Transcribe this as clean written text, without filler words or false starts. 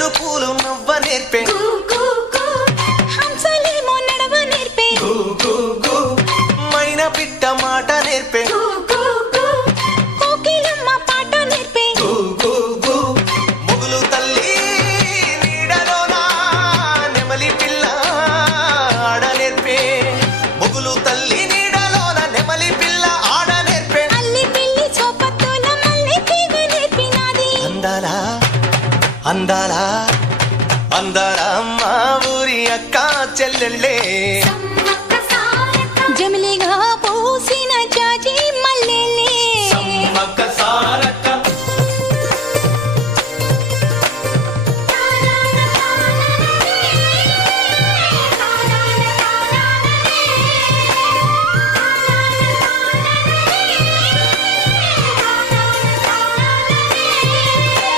విల్లు పూలు నవ్వ నేర్పే హంసలేమో నడవ నేర్పే మైనా పిట్ట మాట నేర్పే కోకిలమ్మ పాట నేర్పే ముగులు తల్లి నీడలోన నెమలి పిల్ల ఆడ నేర్పే ముగులు తల్లి నీడలోన నెమలి పిల్ల ఆడ నేర్పే అల్లి పిల్లి చోపత్తుల మల్లె తీగ నేర్పినాది అందాలా అందాలా అందాలా మా ఊరి అక్క చెల్లెళ్ళే జమిలిగా పూసిన జాజి మల్లెలే సమ్మక్క సారక్క